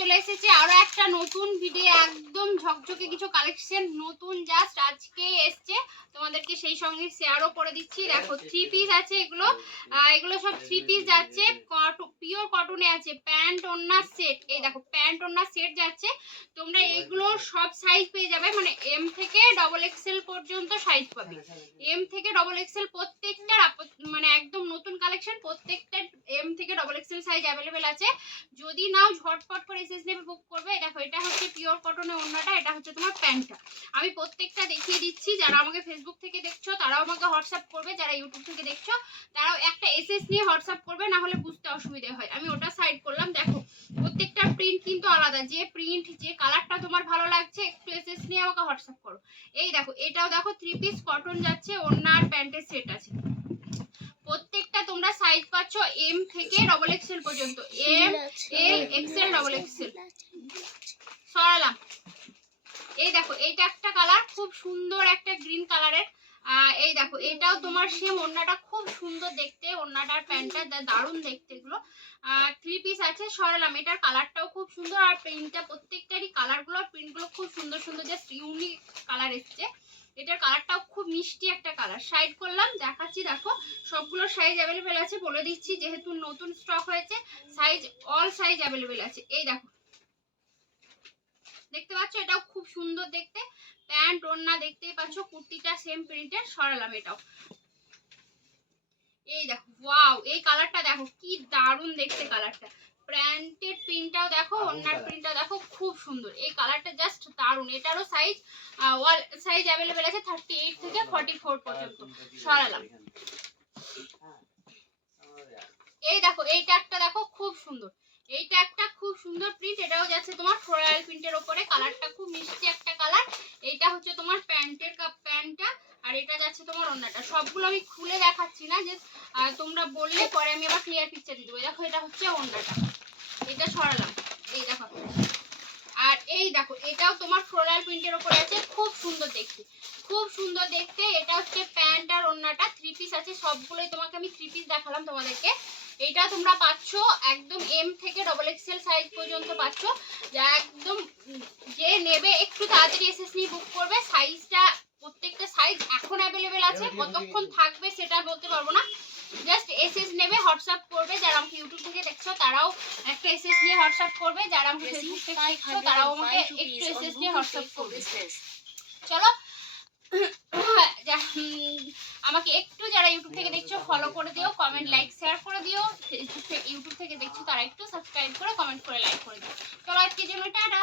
চলে এসেছে আরো একটা নতুন ভিডিও, একদম ঝকঝকে কিছু কালেকশন নতুন জাস্ট আজকে এসছে, তোমাদেরকে সেই সঙ্গে শেয়ারও করে দিচ্ছি। দেখো 3 পিস আছে এগুলো, এগুলো সব 3 পিস যাচ্ছে, পিওর কটনে আছে, প্যান্ট ওড়না সেট। এই দেখো প্যান্ট ওড়না সেট যাচ্ছে, তোমরা এইগুলো সব সাইজ পেয়ে যাবে, মানে এম থেকে ডবল এক্সেল পর্যন্ত সাইজ পাবে। এম থেকে ডবল এক্সেল প্রত্যেকটার মানে একদম নতুন কালেকশন, প্রত্যেকটা এম থেকে ডবল এক্সেল সাইজ অ্যাভেলেবেল আছে। যদি নাও ঝটপট করে এসএস নেবে বুক করবে। দেখো এটা হচ্ছে পিওর কটনের ওড়নাটা, এটা হচ্ছে তোমার প্যান্টটা। আমি প্রত্যেকটা দেখিয়ে দিচ্ছি, যারা আমাকে ফেসবুক থেকে দেখছো তারাও আমাকে হোয়াটসঅ্যাপ করবে, যারা ইউটিউব থেকে দেখছো তারাও একটা এসএস নিয়ে হোয়াটসঅ্যাপ করবে, না হলে বুঝতে অসুবিধা হয়। আমি ওটা সাইড করলাম। দেখো প্রত্যেকটা প্রিন্ট কিন্তু আলাদা, যে প্রিন্ট যে কালারটা তোমার ভালো লাগছে একটু এসএস নিয়ে আমাকে হোয়াটসঅ্যাপ করো। এই দেখো এটাও দেখো 3 পিস কটন যাচ্ছে, ওড়না আর প্যান্টের সেট আছে। প্রত্যেকটা তোমরা সাইজ পাচ্ছ এম থেকে ডবল এক্সেল পর্যন্ত, M L XL double XL. সরালাম। এই দেখো এইটা একটা কালার, খুব সুন্দর একটা গ্রিন কালারের। এই দেখো এটাও তোমার সেম, ওড়নাটা খুব সুন্দর দেখতে, ওড়নাটার প্যান্টটা দারুণ দেখতে। এগুলো 3 পিস আছে। সরালাম। এটার কালারটাও খুব সুন্দর, আর প্রিন্টটা প্রত্যেকটারই কালারগুলো প্রিন্টগুলো খুব সুন্দর সুন্দর, জাস্ট ইউনিক কালার এসছে। এটার কালারটাও খুব মিষ্টি একটা কালার। সাইড করলাম, দেখাচ্ছি। দেখো সবগুলো সাইজ অ্যাভেলেবেল আছে, বলে দিচ্ছি যেহেতু নতুন স্টক হয়েছে, সাইজ অল সাইজ অ্যাভেলেবেল আছে। এই দেখো দেখতে পাচ্ছ, এটাও খুব সুন্দর দেখতে, প্যান্ট ওড়না দেখতেই পাচ্ছ, কুর্তিটা সেম প্রিন্টের। সরালাম এটাও। এই দেখো ওয়াও, এই কালারটা দেখো কি দারুণ দেখতে কালারটা, প্যান্টের প্রিন্টটাও দেখো, ওড়নার প্রিন্টটাও দেখো, খুব সুন্দর এই কালারটা, জাস্ট দারুণ। এটারও সাইজ ওয়াল সাইজ অ্যাভেলেবেল আছে 38 থেকে 44 পর্যন্ত। সরালাম। এই দেখো এইটা একটা দেখো খুব সুন্দর, এইটা একটা খুব সুন্দর প্রিন্ট, এটাও যাচ্ছে তোমার ফ্লোরাল প্রিন্টের উপরে, কালারটা খুব মিষ্টি একটা কালার। এইটা হচ্ছে তোমার প্যান্টের প্যান্টটা, আর এটা যাচ্ছে তোমার ওড়নাটা। সবগুলো আমি খুলে দেখাচ্ছি না, যে তোমরা বললে পরে আমি আবার ক্লিয়ার পিকচার দিয়ে দেবো। দেখো এটা হচ্ছে ওড়নাটা, এটা সরালাম। এই দেখো, আর এই দেখো এটাও তোমার ফ্লোরাল প্রিন্টের উপরে আছে, খুব সুন্দর দেখতে, খুব সুন্দর দেখতে। এটা হচ্ছে প্যান্ট আর ওড়নাটা, 3 পিস আছে, সবগুলোই তোমাকে আমি 3 পিস দেখালাম তোমাদেরকে। এটা তোমরা পাচ্ছ একদম এম থেকে ডবল এক্সেল সাইজ পর্যন্ত পাচ্ছ, যা একদম যে নেবে একটু তাড়াতাড়ি এসএস নিয়ে বুক করবে। সাইজটা প্রত্যেকটা সাইজ এখন অ্যাভেলেবেল আছে, কতক্ষণ থাকবে সেটা বলতে পারবো না, জাস্ট এসএস নেবে, হোয়াটসঅ্যাপ করবে। যারা আমাকে ইউটিউব থেকে দেখছো তারাও একটা এসএস নিয়ে হোয়াটসঅ্যাপ করবে, যারা আমাকে ফেসবুক থেকে দেখছো তারাও আমাকে একটু এসএস নিয়ে হোয়াটসঅ্যাপ করবে। চলো আমাকে একটু যারা ইউটিউব থেকে দেখছো ফলো করে দিও, কমেন্ট লাইক শেয়ার করে দিও। ইউটিউব থেকে দেখছো তারা একটু সাবস্ক্রাইব করে কমেন্ট করে লাইক করে দিও। চলো আজকের জন্য টাটা।